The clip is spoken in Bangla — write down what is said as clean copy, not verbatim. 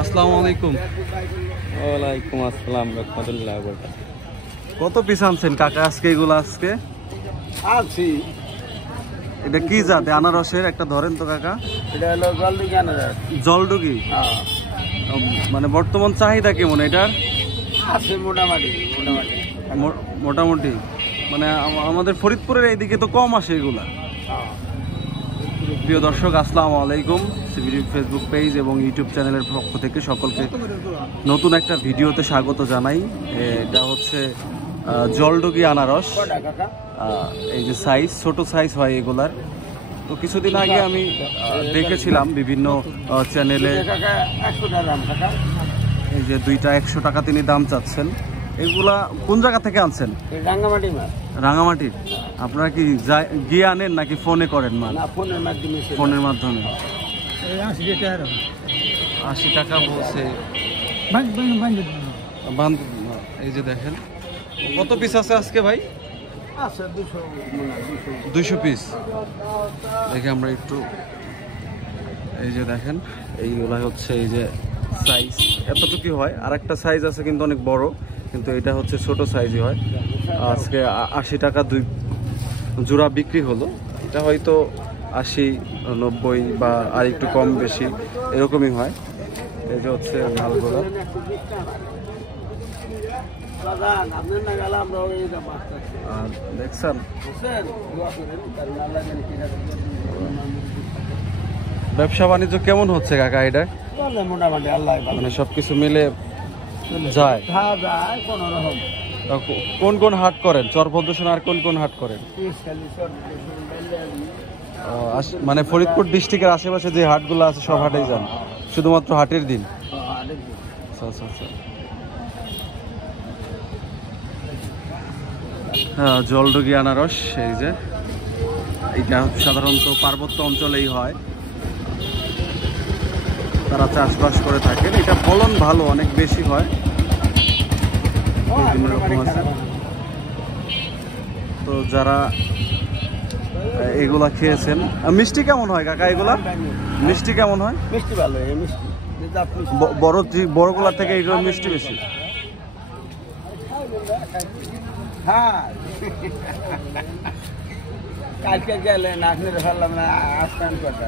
আসসালামু আলাইকুম। ওয়ালাইকুম আসসালাম রাহমাতুল্লাহি ওয়া বারাকাতুহু। কত পিস আনছেন কাকা আজকে এগুলো? আজকে আছি। এটা কি জাত আনারসের? একটা ধরেন তো কাকা। এটা হলো জলডুগি আনারস। জলডুগি? মানে বর্তমান চাহিদা কেমন এটার? আছে মোটামুটি মোটামুটি। মানে আমাদের ফরিদপুরের এইদিকে তো কম আসে এগুলা। প্রিয় দর্শক, আসসালামু আলাইকুম। সিবিডি ফেসবুক পেজ এবং ইউটিউব চ্যানেলের পক্ষ থেকে সকলকে নতুন একটা ভিডিওতে স্বাগত জানাই। এটা হচ্ছে জলডুগি আনারস। এই যে সাইজ, ছোট সাইজ হয় এগুলার। তো কিছুদিন আগে আমি দেখেছিলাম বিভিন্ন চ্যানেলে এই যে দুইটা 100 টাকা তিনি দাম চাচ্ছেন। এগুলা কোন জায়গা থেকে আনছেন? রাঙ্গামাটি মাছ। রাঙ্গামাটির? আপনারা কি গিয়ে আনেন নাকি ফোনে করেন? ফোনের মাধ্যমে। 80 টাকা বলছে। এই যে দেখেন কত পিস আছে আজকে ভাই? 200 পিস। দেখে আমরা একটু, এই যে দেখেন এইগুলা হচ্ছে এই যে সাইজ এতটুকু হয়। আর একটা সাইজ আছে কিন্তু অনেক বড়, কিন্তু এটা হচ্ছে ছোট সাইজই হয়। আজকে 80 টাকা 2 জোড়া বিক্রি হলো। এটা হয়তো 80, 90 বা আর একটু কম বেশি এরকমই হয়। এই যে হচ্ছে মালগুলো। আর দেখছেন ব্যবসা বাণিজ্য কেমন হচ্ছে কাকা? এটা মোটামুটি আল্লাহ মানে সবকিছু মিলে যায়। কোন কোন হাট করেন? চরপদ্মশন আর কোন কোন হাট করেন? মানে ফরিদপুর ডিস্ট্রিক্টের আশেপাশে যে হাটগুলো আছে সব হাটেই যান, শুধুমাত্র হাটের দিন? আচ্ছা আচ্ছা আচ্ছা। হ্যাঁ, জলডুগি আনারস। এই যে এটা সাধারণত পার্বত্য অঞ্চলেই হয়, তারা চাষবাস করে থাকেন। এটা ফলন ভালো, অনেক বেশি হয়। বিভিন্ন রকম আছে। তো যারা এগুলা খেয়েছেন, মিষ্টি কেমন হয় কাকা এগুলা? মিষ্টি কেমন হয়? মিষ্টি ভালো। বড়গুলা থেকে এগুলো মিষ্টি বেশি। হ্যাঁ, কালকে গেলে নাচনে ফেললাম না, আসতাম কথা।